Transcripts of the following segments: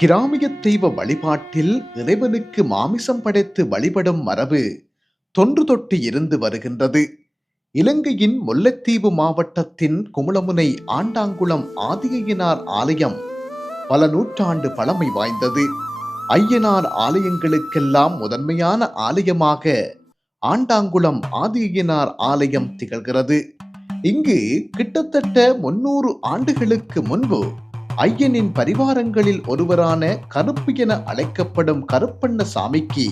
கிராமிய தெய்வ வழிபாட்டில் இறைவனுக்கு மாமிசம் படைத்து வழிபடும் மரபு தொன்று தொட்டு இருந்து வருகின்றது. இலங்கையின் முல்லைத்தீவு மாவட்டத்தின் குமுளமுனை ஆண்டாங்குளம் ஆதியனார் ஆலயம் பல நூற்றாண்டு பழமை வாய்ந்தது. ஐயனார் ஆலயங்களுக்கெல்லாம் முதன்மையான ஆலயமாக ஆண்டாங்குளம் ஆதியனார் ஆலயம் திகழ்கிறது. இங்கு கிட்டத்தட்ட 300 ஆண்டுகளுக்கு முன்பு ஐயனின் பரிவாரங்களில் ஒருவரான கருப்பு என அழைக்கப்படும் கருப்பண்ண சாமிக்கு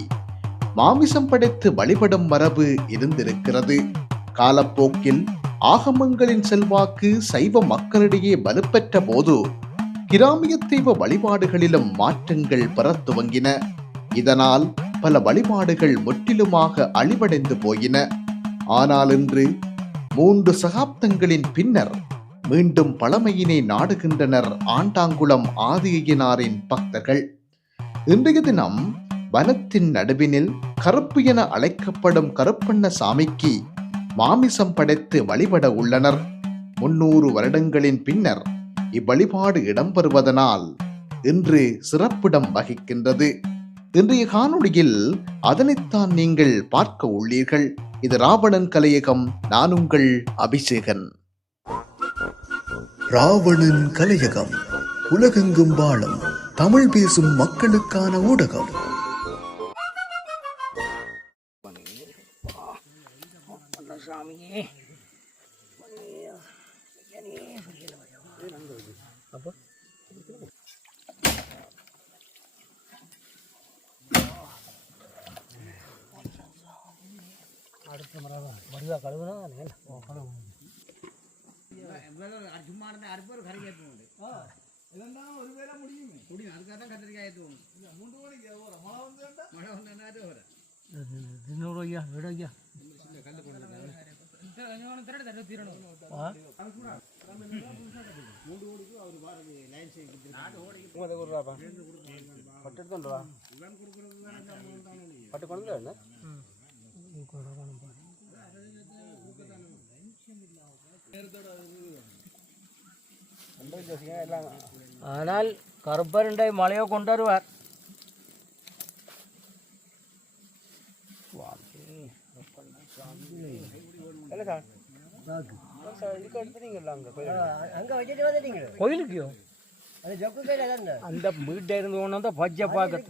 மாமிசம் படைத்து வழிபடும் மரபு இருந்திருக்கிறது. காலப்போக்கில் ஆகமங்களின் செல்வாக்கு சைவ மக்களிடையே வலுப்பெற்ற போது கிராமிய தெய்வ வழிபாடுகளிலும் மாற்றங்கள் பெறத் துவங்கின. இதனால் பல வழிபாடுகள் முற்றிலுமாக அழிவடைந்து போயின. ஆனால் இன்று 3 சகாப்தங்களின் பின்னர் மீண்டும் பழமையினை நாடுகின்றனர் ஆண்டாங்குளம் ஆதியனாரின் பக்தர்கள். இன்றைய தினம் வனத்தின் நடுவினில் கருப்பு என அழைக்கப்படும் கருப்பண்ண சாமிக்கு மாமிசம் படைத்து வழிபட உள்ளனர். 300 வருடங்களின் பின்னர் இவ்வழிபாடு இடம்பெறுவதனால் இன்று சிறப்பிடம் வகிக்கின்றது. இன்றைய காணொளியில் அதனைத்தான் நீங்கள் பார்க்க உள்ளீர்கள். இது ராவணன் கலையகம். நான் உங்கள் அபிஷேகன். ராவணன் கலையகம், உலகெங்கும் வாழும் தமிழ் பேசும் மக்களுக்கான ஊடகம். அடுத்த மரம் வடிவா கழுவுனா அடுப்பு கறி கேட்போம். ஒரு வேலை முடியும் அதுக்காக தான் கத்திரிக்காய் ஏற்றுவோம். 3 மணிக்கு மழை வந்து இன்னொரு ஐயா விட ஐயா கல் பட்டு கொண்டு ஆனால் கருப்பருண்டை மழையோ கொண்டு வருவார். கோயிலுக்கு அந்த வீட்டை இருந்து கொண்டு வந்தா பச்சை பார்க்க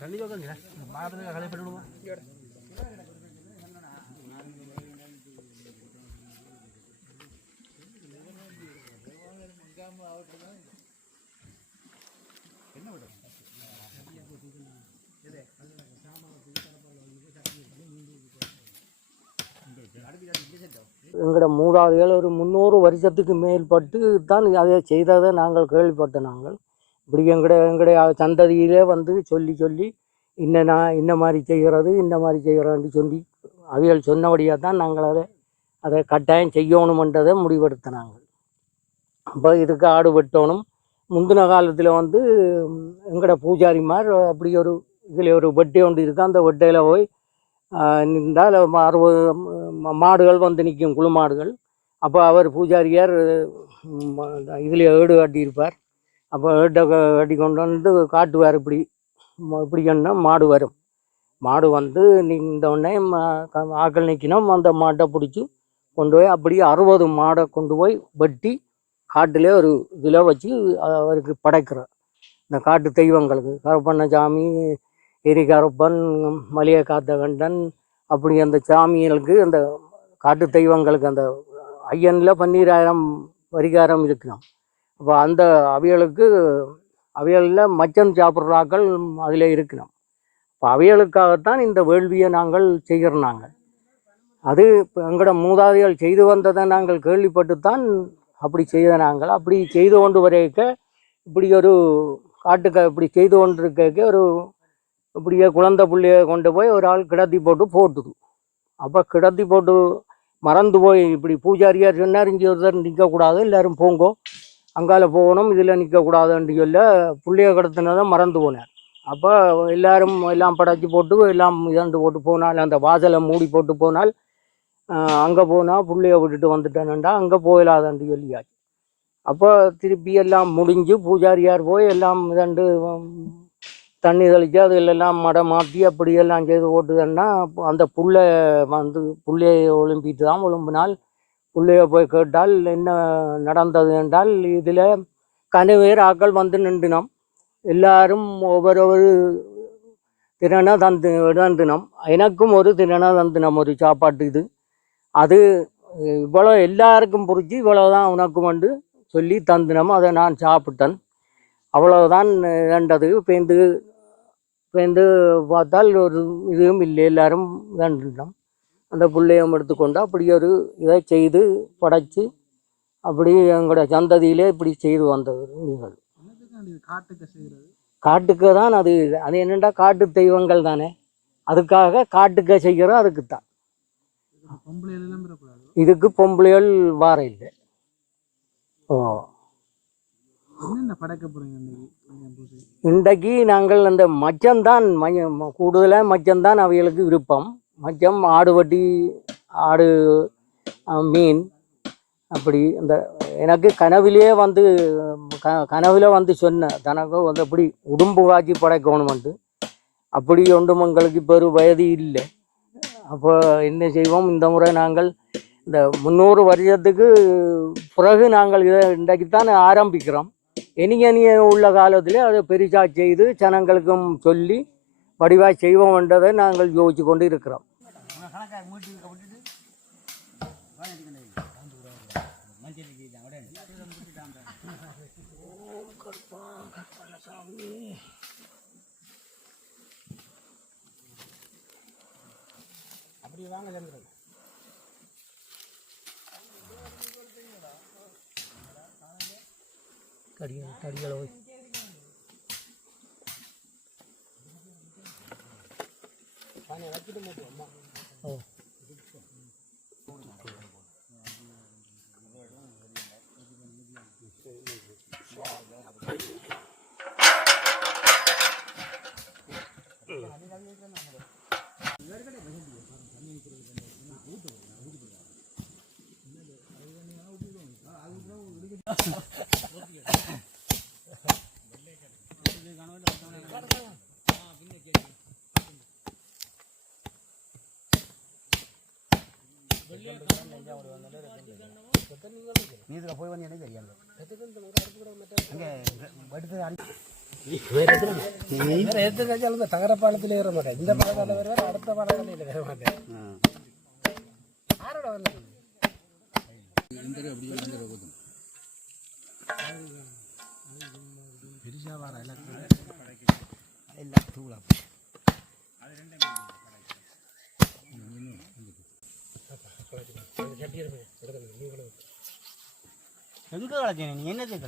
தண்ணி சொல்லுங்க. மாதத்துக்கு கலைப்பட்டுடுவோம். எங்களோட மூதாதைகள் ஒரு 300 வருஷத்துக்கு மேற்பட்டு தான் அதை செய்ததை நாங்கள் கேள்விப்பட்ட. நாங்கள் இப்படி எங்களுடைய சந்ததியிலே வந்து சொல்லி இன்ன மாதிரி செய்கிறது இந்த மாதிரி செய்கிறோன்னு சொல்லி அவைகள் சொன்னபடியாக தான் நாங்கள் அதை கட்டாயம் செய்யணுமென்றதை முடிவெடுத்தினாங்க. அப்போ இதுக்கு ஆடு வெட்டணும். முந்தின காலத்தில் வந்து எங்களோட பூஜாரிமார் அப்படி ஒரு இதில் ஒரு வெட்டை ஒன்று இருக்குது. அந்த வெட்டையில் போய் இருந்தால் 60 மாடுகள் வந்து நிற்கும், குழு மாடுகள். அப்போ அவர் பூஜாரியார் இதில் ஏடு கட்டியிருப்பார். அப்போ ஏட்டை கட்டி கொண்டு வந்து காட்டுவார். இப்படி சொன்னால் மாடு வரும். மாடு வந்து இந்த உடனே ஆக்கள் நிற்கணும். அந்த மாட்டை பிடிச்சி கொண்டு போய் அப்படி 60 மாடை கொண்டு போய் வெட்டி காட்டிலே ஒரு இதில் வச்சு அவருக்கு படைக்கிறோம். இந்த காட்டு தெய்வங்களுக்கு கருப்பண்ண சாமி, எரிகருப்பன், மலிய காத்த கண்டன், அப்படி அந்த சாமிகளுக்கு அந்த காட்டு தெய்வங்களுக்கு அந்த ஐயனில் 12,000 பரிகாரம் இருக்கணும். அப்போ அந்த அவியலில் மச்சம் சாப்பிட்றாக்கள் அதில் இருக்கணும். இப்போ அவியலுக்காகத்தான் இந்த வேள்வியை நாங்கள் செய்கிறோம். நாங்கள் அது இப்போ எங்களோட மூதாதைகள் செய்து வந்ததை நாங்கள் கேள்விப்பட்டுத்தான் அப்படி செய்த. நாங்கள் அப்படி செய்து கொண்டு வரைக்க இப்படி ஒரு காட்டுக்கு இப்படி செய்து கொண்டு இருக்க ஒரு இப்படியே குழந்தை பிள்ளைய கொண்டு போய் ஒரு ஆள் கிடத்தி போட்டுது. அப்போ கிடத்தி போட்டு மறந்து போய் இப்படி பூஜாரியார் சொன்னார், இங்கே ஒருத்தர் நிற்கக்கூடாது, எல்லோரும் போங்கோ, அங்கால போகணும், இதில் நிற்கக்கூடாதுன்னு சொல்ல பிள்ளைய கடத்தினதை மறந்து போனார். அப்போ எல்லாரும் எல்லாம் படைச்சி போட்டு எல்லாம் இதண்டு போட்டு போனால் அந்த வாசலை மூடி போட்டு போனால் அங்கே போனால் பிள்ளைய விட்டுட்டு வந்துட்டேன்டா அங்கே போயிடாதான்னு சொல்லியாச்சு. அப்போ திருப்பி எல்லாம் முடிஞ்சு பூஜாரியார் போய் எல்லாம் இதண்டு தண்ணி தெளித்து அதிலெல்லாம் மடம் மாற்றி அப்படியெல்லாம் செய்து போட்டுதுன்னா அந்த புள்ளை வந்து புள்ளையை ஒழும்பிட்டு தான் ஒழும்பினால் புள்ளைய போய் கேட்டால் என்ன நடந்தது என்றால் இதில் கனவேர் ஆக்கள் வந்து நின்றுனோம். எல்லாரும் ஒவ்வொரு திறனை தந்தினம். எனக்கும் ஒரு திறனை தந்தினம், ஒரு சாப்பாட்டு இது. அது இவ்வளோ எல்லாருக்கும் புரிஞ்சு இவ்வளோதான் உனக்கு வந்து சொல்லி தந்தினம். அதை நான் சாப்பிட்டேன். அவ்வளோதான் வேண்டது. பேந்து பார்த்தால் ஒரு இதுவும் இல்லை. எல்லாரும் வேண்டினோம். அந்த பிள்ளையம் எடுத்துக்கொண்டு அப்படி ஒரு இதை செய்து படைச்சி அப்படி எங்களோட சந்ததியிலே இப்படி செய்து வந்தது. நீங்கள் காட்டுக்கு தான் அது என்னென்னா காட்டு தெய்வங்கள் தானே, அதுக்காக காட்டுக்க செய்கிறோம். அதுக்கு தான் இதுக்கு பொம்பளைகள் வார இல்லை. ஓ இன்றைக்கு நாங்கள் அந்த மச்சம்தான் கூடுதலாக மச்சம்தான் அவைகளுக்கு விருப்பம். மச்சம், ஆடு வட்டி, ஆடு, மீன் அப்படி. அந்த எனக்கு கனவிலே வந்து கனவில் வந்து சொன்ன தனக்கு வந்து அப்படி உடும்பு காட்சி படைக்கணுமெண்டு. அப்படி ஒன்றும் எங்களுக்கு இப்போ ஒரு வயது இல்லை. அப்போ என்ன செய்வோம், இந்த முறை நாங்கள் இந்த 300 வருஷத்துக்கு பிறகு நாங்கள் இதை இன்றைக்குத்தான் ஆரம்பிக்கிறோம். இனிய உள்ள காலத்தில் அதை பெருசாக செய்து ஜனங்களுக்கும் சொல்லி வடிவாக செய்வோம் என்றதை நாங்கள் யோசிச்சு கொண்டு இருக்கிறோம். அப்படி வாங்க சந்திரன். கடிகளை வச்சுட்டு போட்டு அம்மா. ஓ நீதில் போய் வந்து எனக்கு தெரியாது. தகர பாலத்தில் ஏற மாட்டேன். இந்த பாலத்தில் வேற அடுத்த பாலத்தில் ஏற மாட்டேன். யாரோட வந்து பெருசா வர எல்லாம் தூளா எங்க வளர்த்தீங்க நீ? என்ன செய்ய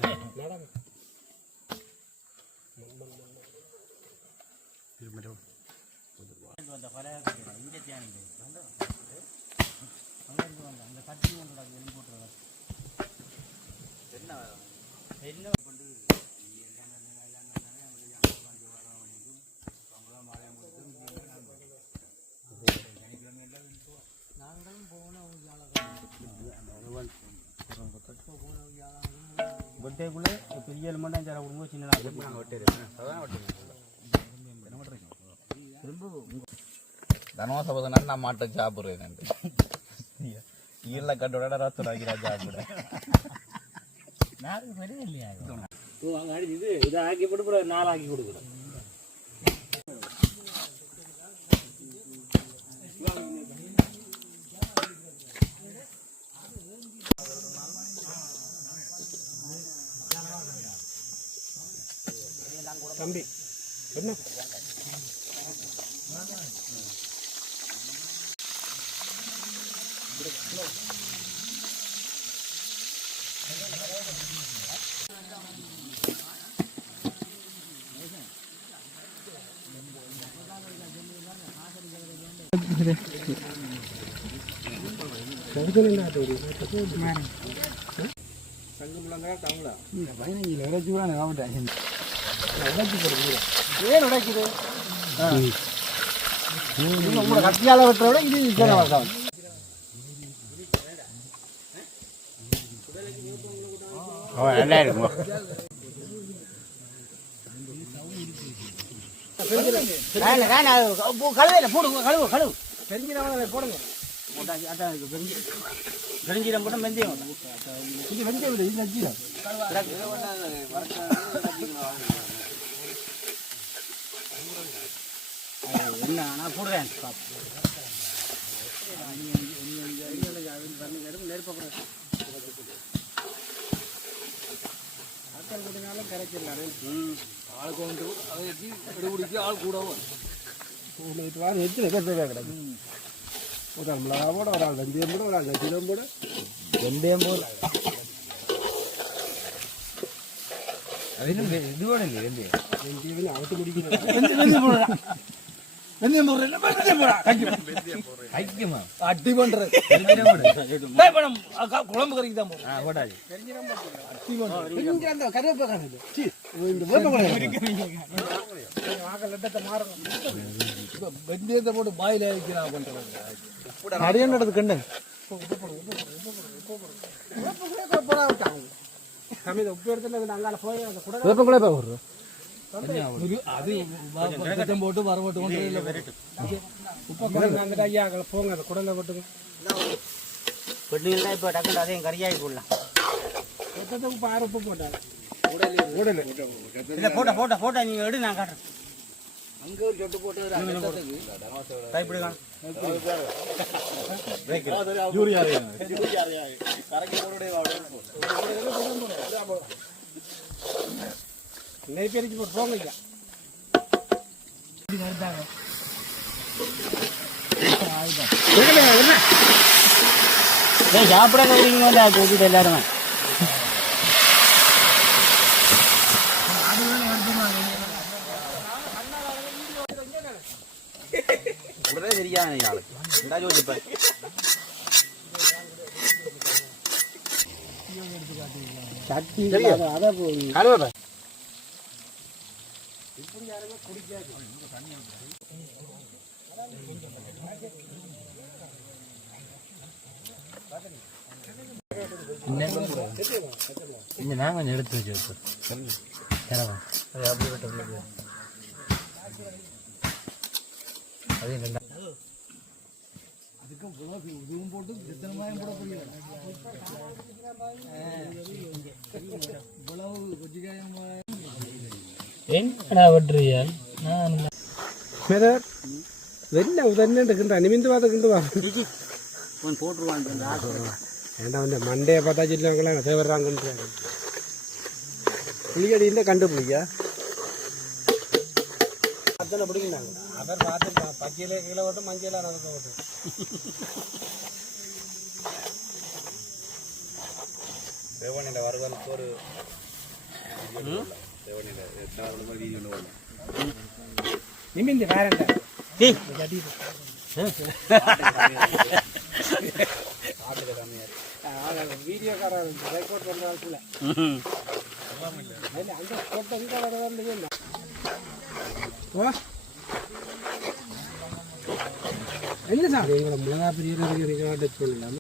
வெட்டைக்குள்ள பெரிய எலுமெண்ட் கொடுங்க, சின்ன தனவாசபதனா நான் மாட்டை சாப்பிட்றேன். ஈரில் கட்டோட ரத்தம் ஆகிறா சாப்பிட்றேன். இது இதை ஆக்கி போட்டு 4 ஆக்கி கொடுக்குறேன். தம்பி என்ன சங்கம் 15 காவட்டேன். ஏன் உடைக்குது உங்களோட கத்தியால வெட்டுற விட இது இத்தனை வருஷம் நல்லா இருக்கும் கழுவு கழுவு கழுவு பெருஞ்சீரம் போடுங்க பெருஞ்சீரம் போட்டு வெந்தயம் இது வெந்தயம் இது நஞ்சீரம் என்ன நான் போடுறேன் ஆட்கள் கூட்டினாலும் கரைச்சிடலாம் ஆள் கொண்டு அதை எடுபிடிக்க ஆள் கூடவும் வாரம் எத்தனை பேர் கிடக்கு ஒரு ஆள் மிளகா போட ஒரு ஆள் வெந்தயம் போட ஒரு ஆள் நச்சீரம் போட வெந்தயம் போட அது இது போட இல்லை வெந்தயம் வெந்தயம் அவத்து முடிக்கணும் வெந்தயம் ஐக்கியமா அட்டி பண்றது குழம்பு கறிக்கு தான் போடாது வெந்தயத்தை போட்டு பாயில நிறைய நடந்து கண்டு உப்பு எடுத்து அங்கால போய் அது போட்டு வரவட்டு உப்பு ஐயா போங்க அந்த குடலை போட்டுங்க பெட்டிலாம் இப்போ டக்குனு அதையும் கறியாகி போடலாம் உப்பு 6 உப்பு போட்டாங்க போட்டா போட்டா போட்டா நீங்கள் எடு நான் காட்டுறேன் அங்கே ஒரு சொட்டு போட்டு நெய்பேரிக்கு போட்டு போங்க சாப்பிட கூட்டிட்டு எல்லாருமே சரியான ஆளுக்கு இந்த யோசிப்பாரு சட்டி அதை கழுவ இப்படி யாருமே குடிக்காது நான் கொஞ்சம் எடுத்து வச்சு அதுக்கும் இதுவும் போட்டு எத்தனமாயும் போட புரியாது இவ்வளவு கொச்சிக்காயம் என்னடா வெட்டுறியா வெளில உதறிக்கின்ற நிமிந்து பார்த்துக்கிட்டு வா போட்டுருவாங்க ஏண்டா வந்து மண்டையை பார்த்தா சொல்லுவாங்களா சேவர்றாங்கன்றாங்க புளியடியில் கண்டுபிடிக்கா அதெல்லாம் பிடிக்கிறாங்க அதை பார்த்து பச்சையில கீழே ஓட்டும் மஞ்சள் நடந்து ஓட்டும் தேவனில வருவதற்கு ஒரு நிமிந்து வேறண்டா வீடியோக்காரர் ரெக்கார்ட் பண்ணுறாங்க அந்த போட்டோ என்ன சார் எங்களை மிளகா பிரியாணி சொல்லலாம்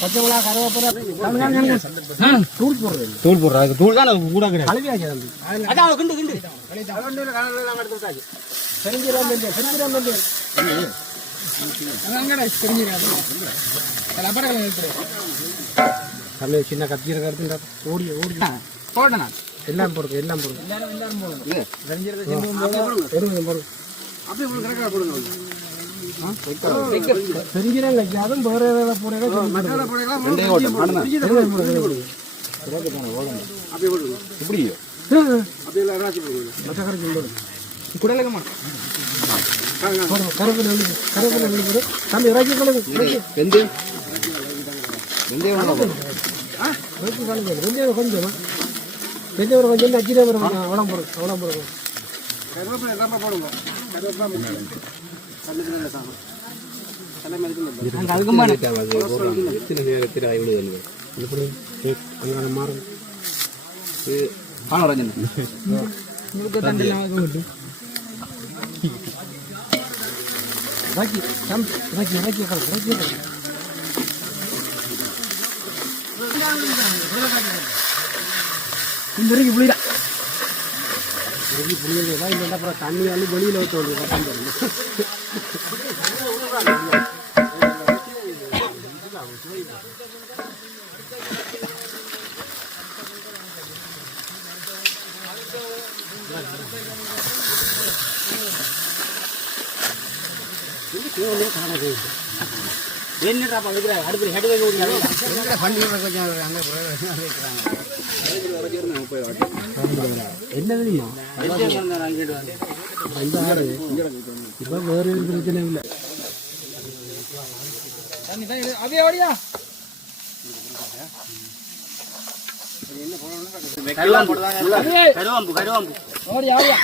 பச்சை மிளகா கருவேப்பிலை தூள் போடுறது தூள் போடுறாங்க தூள் தான் கூட கிடையாது சின்ன கத்திர கருத்து ஓடி ஓடி போடணும் எல்லாம் போடுங்க எல்லாம் போடுங்க பெருஞ்சீரகம் அதுவும் வேற போடுங்க குடலகமா கருவேப்பிலை கருவேப்பிலை தம்பி இறக்கி கொள்ளுங்க வெந்தயம் வெந்தயம் வெந்தயம் கொஞ்சம் வெந்தயம் கொஞ்சம் அச்சிலே வரும் அவ்வளோ போடுங்க கருவேப்பிலை எல்லாமே போடுங்க கருவேப்பிலை மாறும் புளியா புளியதான் இல்லை அப்புறம் தண்ணி வந்து வெளியில் ஊற்ற என்னடா பண்ணுற அடுப்பு ஹெட் பண்டிகை கொஞ்சம் அங்கே என்ன தெரியுமா இந்த ஆடு இப்போ வேறு ஒரு பிரச்சனை இல்லை அதே ஓடியா கருவாம்பு கருவாம்பு ஓடியா ஓடியா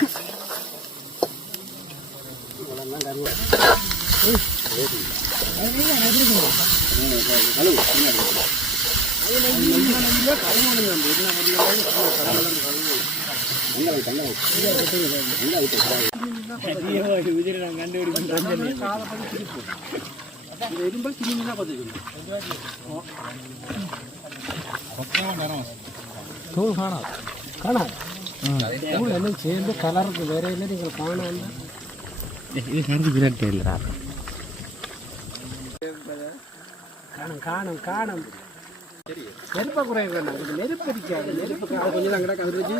எல்லாம் சேர்ந்து கலருக்கு வேற இல்லை நீங்கள் காணாம காணும் காணும் நெருப்பை குறைய நெருப்பு அடிக்காது நெருப்பு கொஞ்சம் தான் கிடக்கு அது வச்சு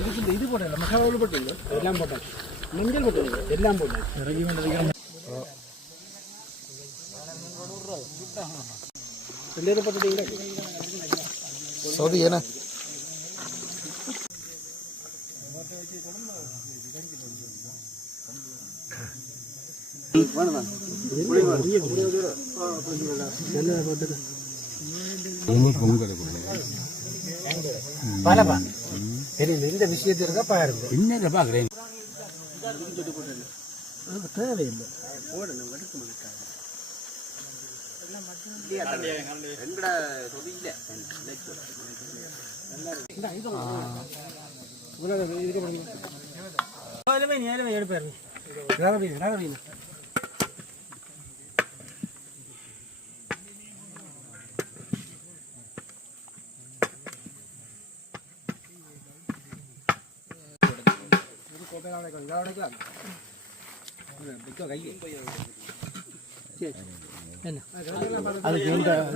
இதுக்கு இது போட்டல மசாலா போட்டு எல்லாம் போட்டேன் மஞ்சள் போட்டு எல்லாம் போட்டேன் இறங்கி பண்ணுறதுக்கு போட்டுட்டீங்களா சோதி ஏன்னா இந்த விஷயத்திற்கா பாருங்க என்ன பாக்குறேன் தேவையில்லை எடுப்பாரு அது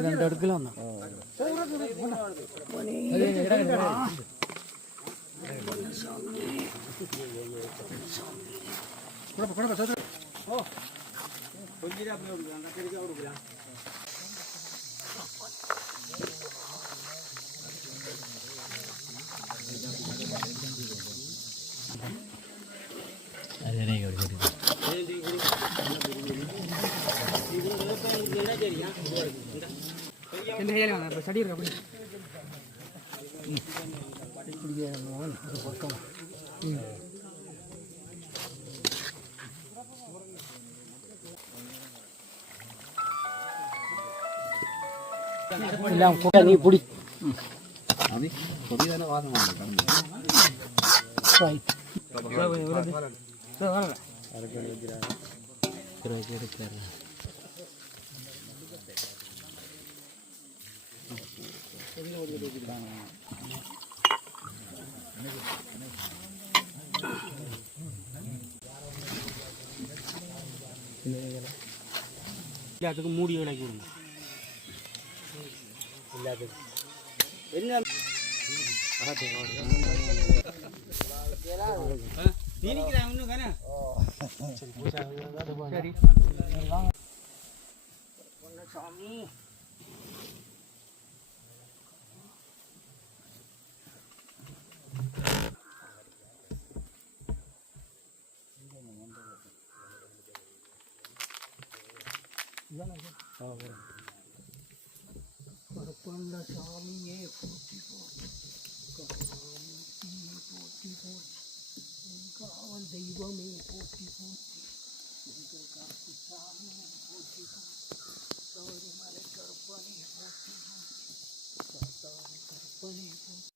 ரெண்டு அடுக்கலாம் சடி இருக்கு பக்கம் எல்லாம் கூட நீ பிடி எல்லாத்துக்கும் மூடி விலைக்கு விடுங்க எல்லாத்துக்கும் என்ன சரி சாமி கருப்பண்ண சாமியே போற்றி போற்றி, போற்றி போற்றி, காவல் தெய்வமே போற்றி போற்றி, எங்கள் காப்பு சாமியே போற்றி போற்றி, கருமலை கருப்பனே போற்றி போற்றி, காத்தாரி கருப்பனே போற்றி.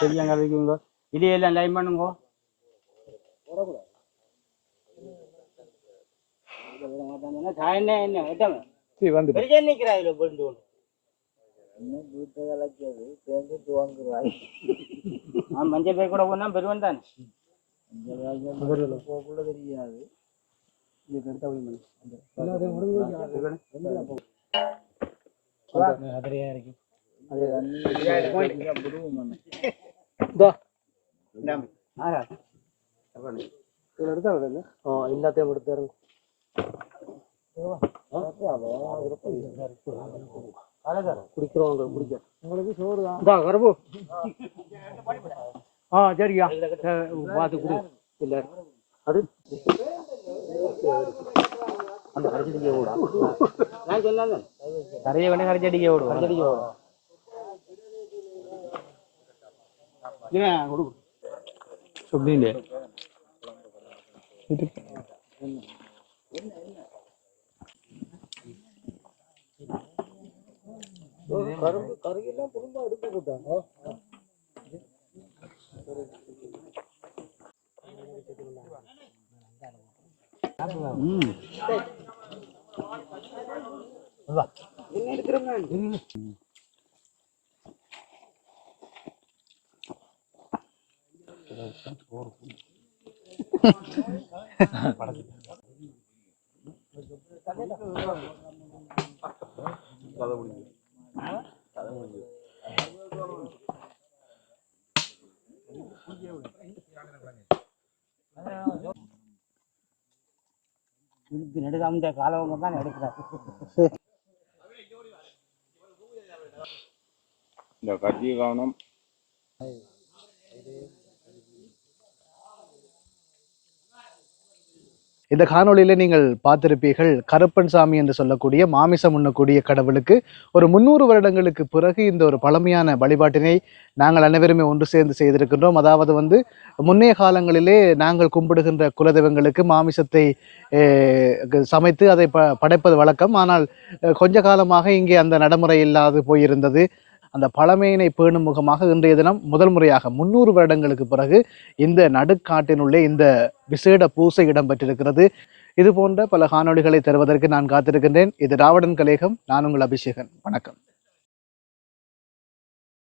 தெரியாங்க இதே எல்லாம் லைன் பண்ணுங்க மஞ்சள் பேர் கூட போனா பெருவன் தானே தெரியாது எல்லாத்தையும் எடுத்தாரு குடிக்கிறவங்க குடிக்க உங்களுக்கு சோறு தான் கருப்பு சரியா பார்த்து கொடு இல்லை அது அந்த கரைச்சடிக்க ஓடா நான் சொன்னாங்க கரையை வேணா கரைச்சடிக்க ஓடும் கரைச்சடிக்க ஓடும் கொடுக்கும் எப்படின்னு கரும்பு கரையெல்லாம் குடும்பம் எடுத்து போட்டாங்க என்ன எடுக்கிறோங்க நெடுகாம காலவங்க தான் எடுக்கிறாங்க இந்த கட்சி கவனம் இந்த காணொளியில நீங்கள் பார்த்திருப்பீர்கள் கருப்பன் சாமி என்று சொல்லக்கூடிய மாமிசம் உண்ணக்கூடிய கடவுளுக்கு ஒரு 300 வருடங்களுக்கு பிறகு இந்த ஒரு பழமையான வழிபாட்டினை நாங்கள் அனைவருமே ஒன்று சேர்ந்து செய்திருக்கின்றோம். அதாவது முன்னைய காலங்களிலே நாங்கள் கும்பிடுகின்ற குலதெய்வங்களுக்கு மாமிசத்தை சமைத்து அதை படைப்பது வழக்கம். ஆனால் கொஞ்ச காலமாக இங்கே அந்த நடைமுறை இல்லாது போயிருந்தது. அந்த பழமையினை பேணும் முகமாக இன்றைய தினம் முதல் முறையாக 300 வருடங்களுக்கு பிறகு இந்த நடுக்காட்டினுள்ளே இந்த விசேட பூசை இடம்பெற்றிருக்கிறது. இது போன்ற பல காணொளிகளை தருவதற்கு நான் காத்திருக்கின்றேன். இது ராவடன் கலேகம். நான் உங்கள் அபிஷேகன். வணக்கம்.